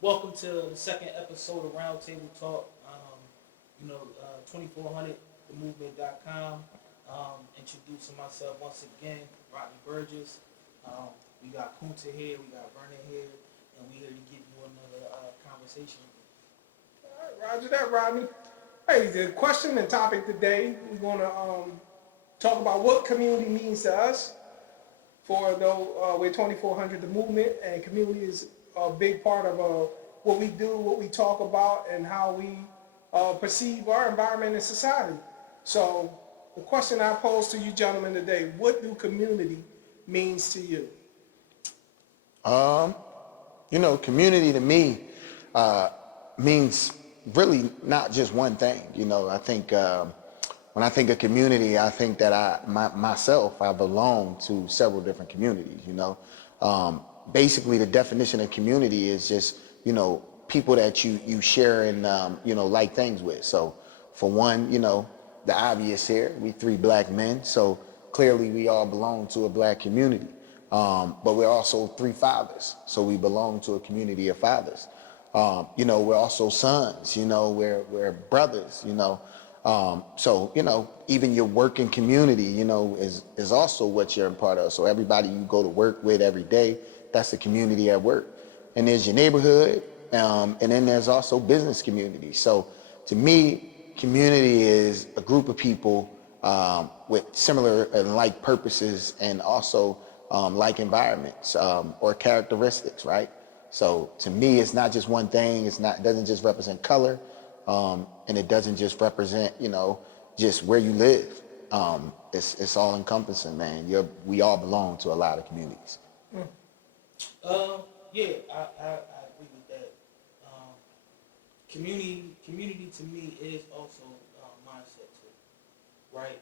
Welcome to the second episode of Roundtable Talk. 2400 themovement.com. Introducing myself once again, Rodney Burgess. We got Kunta here, we got Vernon here, and we here to give you another conversation. All right, Roger that, Rodney. Hey, the question and topic today, we're going to talk about what community means to us. For though we're 2400 the movement, and community is a big part of what we do, what we talk about, and how we perceive our environment and society. So the question I pose to you gentlemen today, what do community means to you? Um, Community to me means really not just one thing. I think when I think of community, I think that I belong to several different communities. Basically, the definition of community is just people that you share and like things with. So, for one, the obvious here, we three black men, so clearly we all belong to a black community. But we're also three fathers, so we belong to a community of fathers. We're also sons, we're brothers, So, even your working community, is also what you're a part of. So everybody you go to work with every day, that's the community at work. And there's your neighborhood, and then there's also business community. So to me, community is a group of people with similar and like purposes and also like environments or characteristics, right? So to me, it's not just one thing. It doesn't just represent color, and it doesn't just represent, just where you live. It's all encompassing, man. We all belong to a lot of communities. I agree with that. Community to me is also mindset too, right?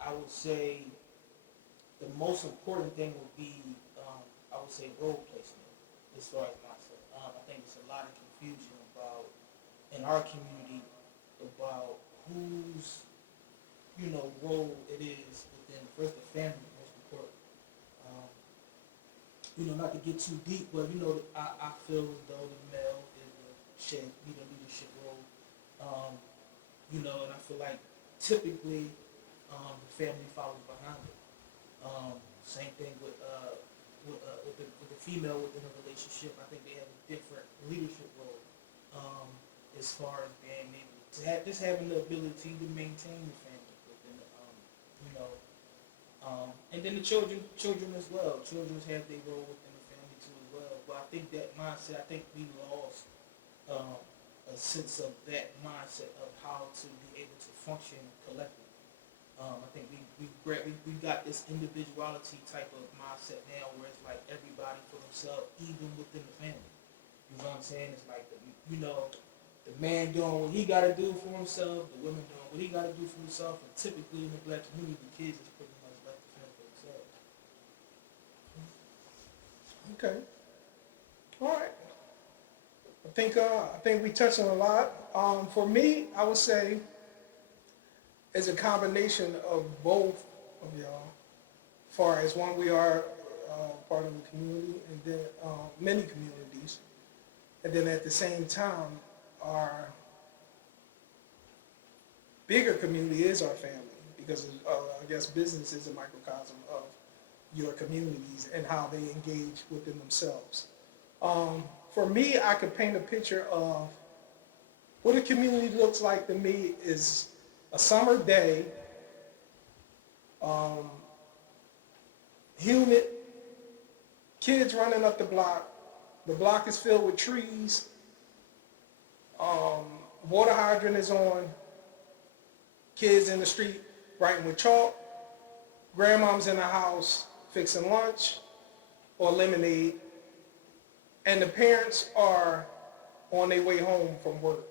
I would say the most important thing would be, I would say, role placement as far as mindset. I think there's a lot of confusion in our community about whose, role it is within first the family, most important. Not to get too deep, but I feel as though the male should be the leadership role. And I feel like typically the family follows behind it. Same thing with the female within a relationship. I think they have a different leadership role as far as being able to having the ability to maintain the family within and then the children as well. Children have their role within the family too as well. But I think that mindset, I think we lost a sense of that mindset of how to be able to function collectively. I think we got this individuality type of mindset now where it's like everybody for themselves, even within the family. You know what I'm saying? It's like the man doing what he got to do for himself, the woman doing what he got to do for himself, and typically in the black community, the kids is pretty much left to fend for themselves. Okay. All right. I think we touched on a lot. For me, I would say it's a combination of both of y'all. Far as one, we are part of the community, and then many communities, and then at the same time, our bigger community is our family, because I guess business is a microcosm of your communities and how they engage within themselves. For me, I could paint a picture of what a community looks like to me is a summer day, humid, kids running up the block is filled with trees, water hydrant is on, kids in the street writing with chalk, grandmom's in the house fixing lunch or lemonade, and the parents are on their way home from work.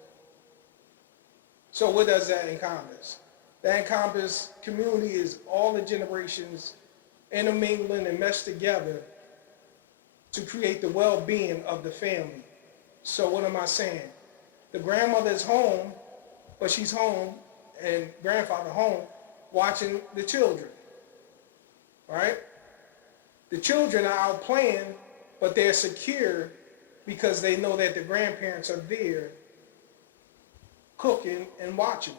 So what does that encompass? That encompass community is all the generations intermingling and meshed together to create the well-being of the family. So what am I saying? The grandmother is home, but she's home, and grandfather home, watching the children, right? The children are out playing, but they're secure because they know that the grandparents are there cooking and watching.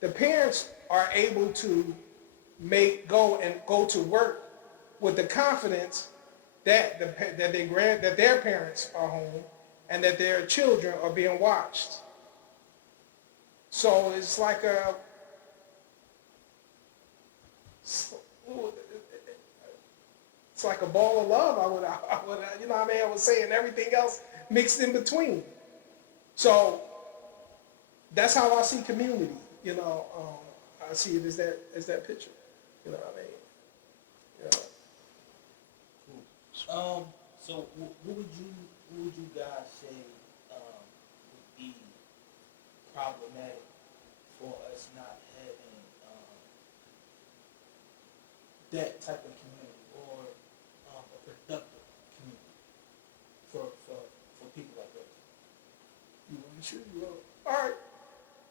The parents are able to go to work with the confidence that that their parents are home and that their children are being watched. So it's like a ball of love. You know what I mean? I was saying everything else mixed in between. So that's how I see community. You know, I see it as that picture. You know what I mean? You know. So what would you guys say would be problematic for us not having that type of community, or a productive community for people like us? You want to shoot? You want? All right.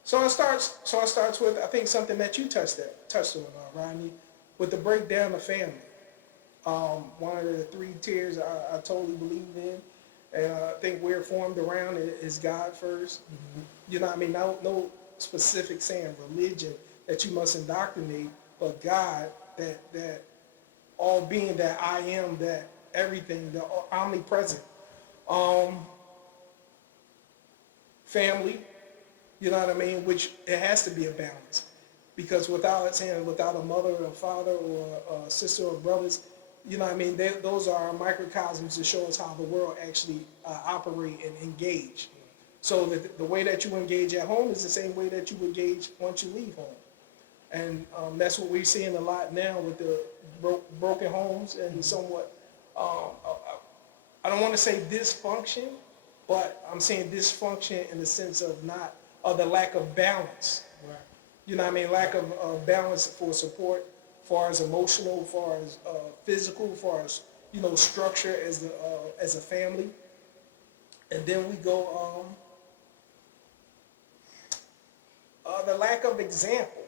So it starts with, I think, something that you touched on, Rodney, with the breakdown of family. One of the three tiers I totally believe in, and I think we're formed around is God first. Mm-hmm. You know what I mean? No specific saying religion that you must indoctrinate, but God, that all being, that I am, that everything, the omnipresent. Family, you know what I mean? Which it has to be a balance, because without a mother or a father or a sister or brothers, you know what I mean? Those are microcosms to show us how the world actually operate and engage. So the way that you engage at home is the same way that you engage once you leave home. And that's what we're seeing a lot now with the broken homes and somewhat, I don't want to say dysfunction, but I'm saying dysfunction in the sense of the lack of balance. Right. You know what I mean? Lack of balance for support, far as emotional, far as physical, far as, you know, structure as a family. And then we go the lack of example,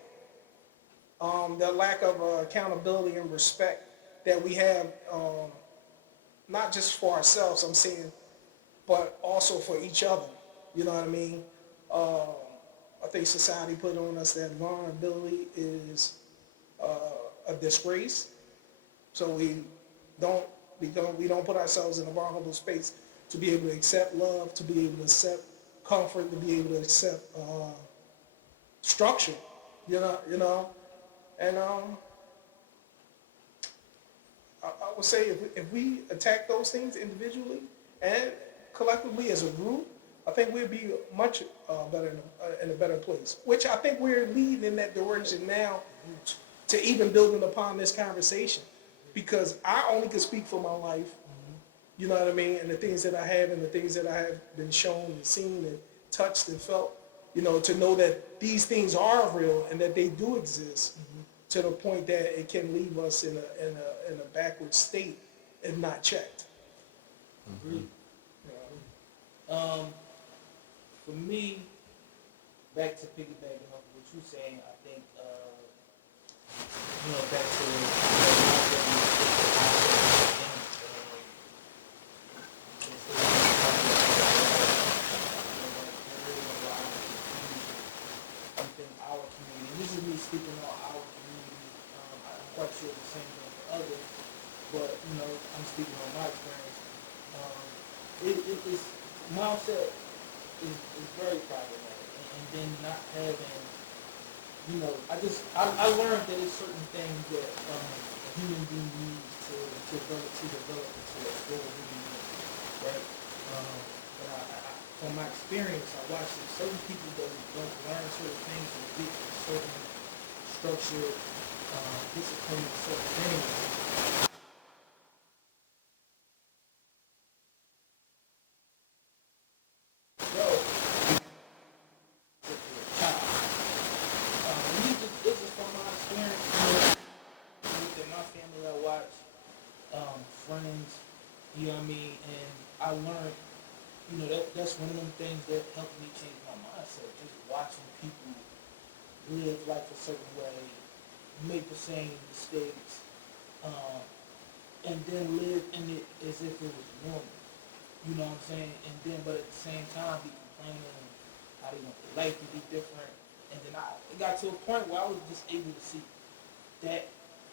the lack of accountability and respect that we have, not just for ourselves, I'm saying, but also for each other. You know what I mean? I think society put on us that vulnerability is a disgrace. So we don't put ourselves in a vulnerable space to be able to accept love, to be able to accept comfort, to be able to accept structure. You know, and I would say if we attack those things individually and collectively as a group, I think we'd be much better in a better place. Which I think we're leading in that direction now, to even building upon this conversation, because I only can speak for my life. You know what I mean, and the things that I have and the things that I have been shown and seen and touched and felt. You know, to know that these things are real and that they do exist, to the point that it can leave us in a backward state if not checked. Agreed. For me, back to piggybacking off of what you're saying, I think, back within our community, and this is me speaking on our community. I'm quite sure the same thing for others, but I'm speaking on my experience. It's mindset is very problematic, and then not having, I learned that it's certain things that a human being needs to develop into a full human being, right? But from my experience, I watched that certain people that don't learn certain things and get certain structured discipline in certain things. This is from my experience within my family. I watch friends, you know what I mean, and I learned, that's one of them things that helped me change my mindset. Just watching people live life a certain way, make the same mistakes, and then live in it as if it was normal. You know what I'm saying? And then, but at the same time, be complaining how they want their life to be different. And then it got to a point where I was just able to see that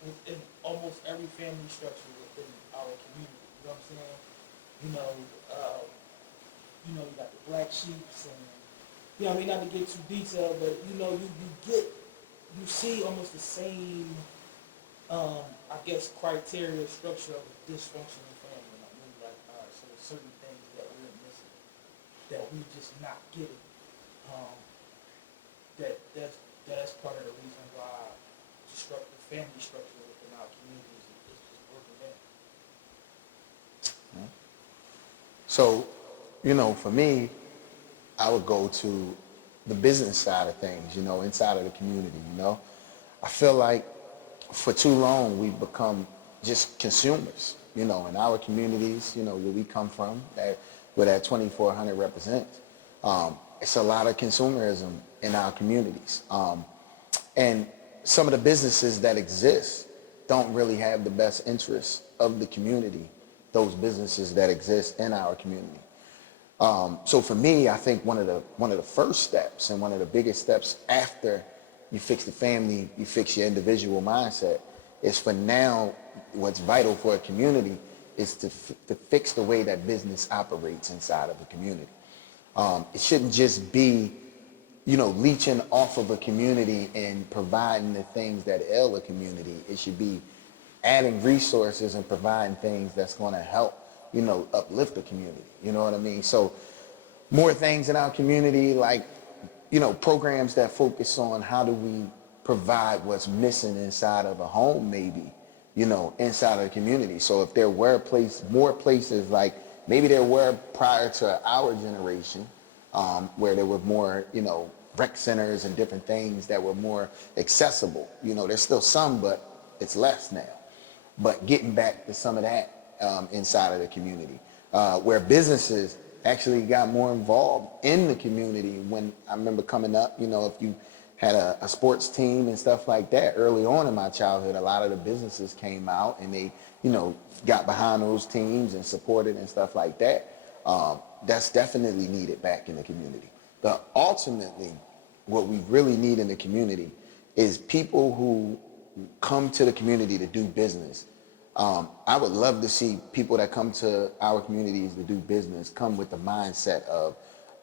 within almost every family structure within our community. You know what I'm saying? You know, you got the black sheeps and, you know what I mean, not to get too detailed, but you know, you see almost the same, I guess, criteria structure of a dysfunctional family. Like, we're like, all right, so there's certain things that we're missing, that we just not getting. That's part of the reason why the family structure within our communities is just broken down. So, for me, I would go to the business side of things, inside of the community, I feel like for too long we've become just consumers, in our communities, where we come from, where that 2400 represents. It's a lot of consumerism in our communities. And some of the businesses that exist don't really have the best interests of the community, those businesses that exist in our community. So for me, I think one of the first steps and one of the biggest steps after you fix the family, you fix your individual mindset, is for now, what's vital for a community is to fix the way that business operates inside of a community. It shouldn't just be, leeching off of a community and providing the things that ail a community. It should be adding resources and providing things that's going to help, uplift the community. You know what I mean? So more things in our community, like, programs that focus on how do we provide what's missing inside of a home, maybe, inside of the community. So if there were more places like maybe there were prior to our generation, where there were more, rec centers and different things that were more accessible. There's still some, but it's less now. But getting back to some of that inside of the community, where businesses actually got more involved in the community. When I remember coming up, if you had a sports team and stuff like that, early on in my childhood, a lot of the businesses came out and they, got behind those teams and supported and stuff like that. That's definitely needed back in the community. But ultimately, what we really need in the community is people who come to the community to do business. I would love to see people that come to our communities to do business come with the mindset of,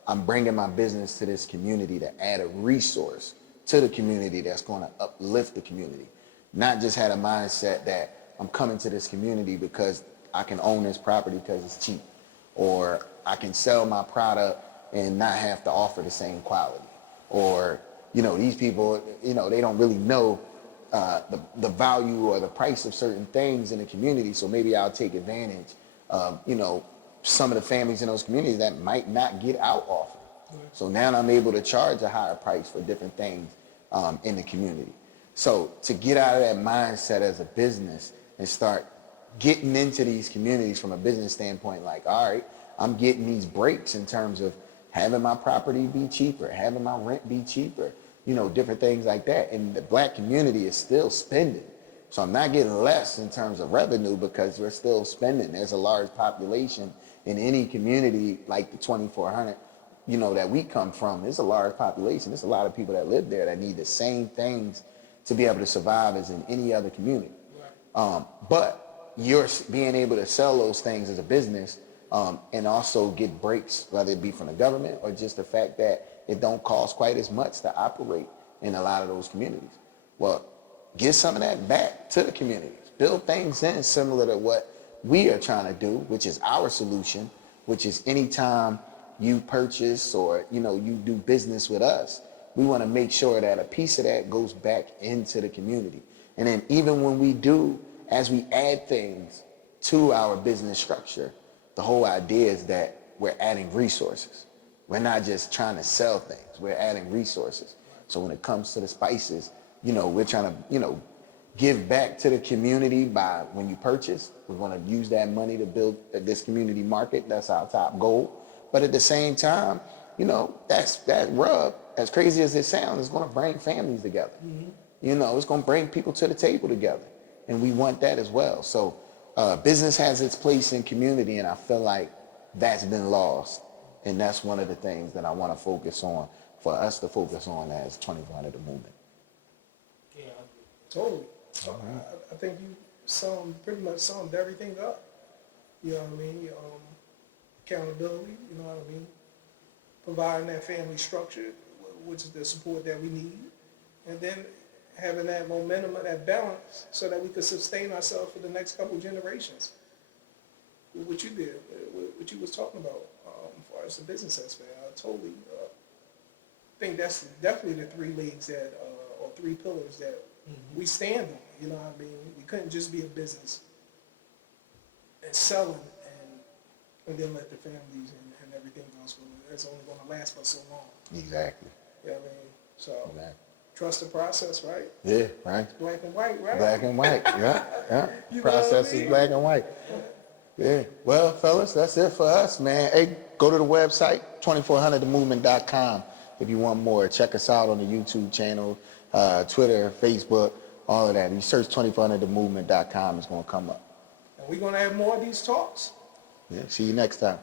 I'm bringing my business to this community to add a resource to the community that's going to uplift the community. Not just had a mindset that I'm coming to this community because I can own this property because it's cheap, or I can sell my product and not have to offer the same quality, or, these people, they don't really know the value or the price of certain things in the community. So maybe I'll take advantage of, some of the families in those communities that might not get out often. So now I'm able to charge a higher price for different things in the community. So to get out of that mindset as a business and start getting into these communities from a business standpoint, like, all right, I'm getting these breaks in terms of having my property be cheaper, having my rent be cheaper, different things like that. And the black community is still spending. So I'm not getting less in terms of revenue because we're still spending. There's a large population in any community like the 2400, that we come from. There's a large population. There's a lot of people that live there that need the same things to be able to survive as in any other community. But you're being able to sell those things as a business and also get breaks, whether it be from the government or just the fact that it don't cost quite as much to operate in a lot of those communities. Well, give some of that back to the communities. Build things in similar to what we are trying to do, which is our solution, which is anytime you purchase or, you do business with us, we want to make sure that a piece of that goes back into the community. And then even when we do, as we add things to our business structure, the whole idea is that we're adding resources. We're not just trying to sell things. We're adding resources. So when it comes to the spices, we're trying to, give back to the community by when you purchase. We want to use that money to build this community market. That's our top goal. But at the same time, that rub, as crazy as it sounds, is going to bring families together. Mm-hmm. It's going to bring people to the table together. And we want that as well. So business has its place in community. And I feel like that's been lost. And that's one of the things that I want to focus on, for us to focus on as 2400 The Movement. Yeah, Totally. I think you pretty much summed everything up. You know what I mean? Accountability, you know what I mean? Providing that family structure, which is the support that we need. And then having that momentum and that balance so that we could sustain ourselves for the next couple generations. What you did, what you was talking about, as far as the business aspect, I totally think that's definitely the three legs that, or three pillars that we stand on. You know what I mean? We couldn't just be a business and selling and then let the families and everything else go. That's only going to last for so long. Exactly. You know what I mean? So Exactly. trust the process, right? Yeah, right. Black and white, right? Black and white. Yeah, yeah. You know what I Process mean? is black and white. Yeah. Well, fellas, that's it for us, man. Hey, go to the website, 2400themovement.com if you want more. Check us out on the YouTube channel, Twitter, Facebook, all of that. You search 2400themovement.com, it's going to come up. And we're going to have more of these talks. Yeah. See you next time.